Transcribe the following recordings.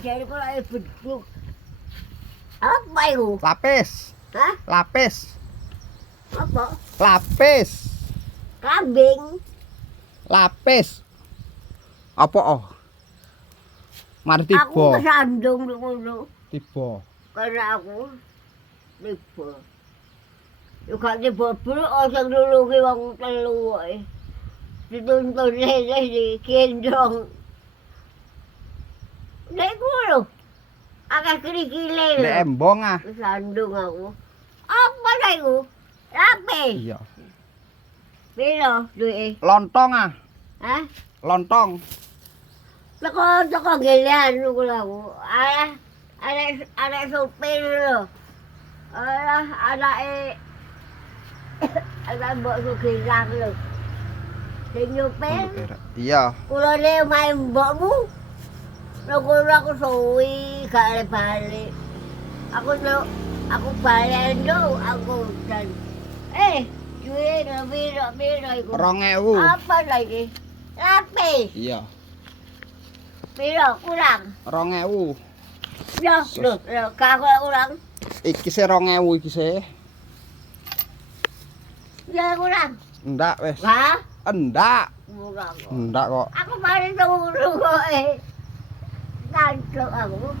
Jadi kalau beduk. Apa itu? Lapis. Hah? Lapis. Apa? Lapis. Kambing. Lapis. Apa oh? Mari tiba. Aku kesandung dulu. Tiba. Karena aku tiba. Juga tiba dulu orang dulu ke wong telu wae. Dituntun di gendong. Nek ku lho. Akeh krikile lho. Lek embong ah. Kesandung aku. Apa nek iku? Lapis. Iya. Piro duwe? Lontong ah. Hah? Lontong. Toko gelian ku aku. Ada supir lho. Ada mbok sugirang lho. Sing nyupir. Iya. Kula le omahe mbokmu. Aku suwi gak balik. Aku balik ndo aku dan duwe piro iku? 2000. Apa lagi? Lapis. Iya. Piro kurang? 2000. Lho, gak kurang. Iki se 2000 iki se. Ya kurang. Ndak wes. Hah? Endak. Kurang. Endak kok. Aku mari turu kok Kantuk aku.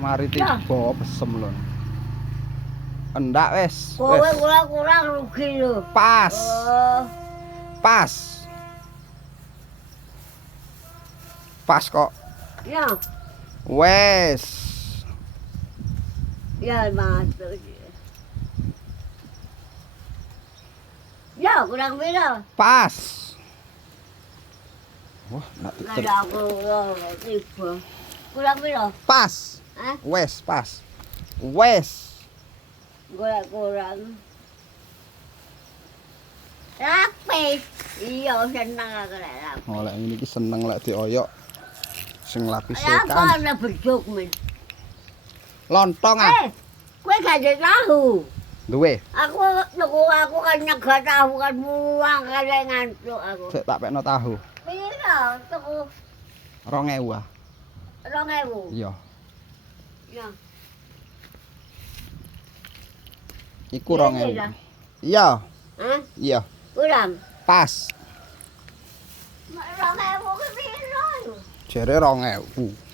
Mari tiba pesem lho. Endak wes. Kowe kurang rugi lho. Pas. Oh, Pas. Pas kok. ya. Wes. Ya masuk. Ya, kurang piro? Pas. Wah, nak Ada aku tiba. Kurang piro? pas. Hah? Wes, pas. Wes. Kurang. Lapis. Iya, seneng aku lek lapis. Oh, lek ngene iki seneng lek dioyok. Sing lapis Apa kan. ana beduk men? Lontong ah. Kowe gak ada tahu. Duwe. Aku kan nyegah tahu kan muang kan ngantuk aku. Sik tak pekno tahu. Piro tuku 2000 ah. 2000. Iya. Ya. Iku 2000. Iya. Hah? Iya. Kurang. Pas. 2000 ke piro? Jere 2000.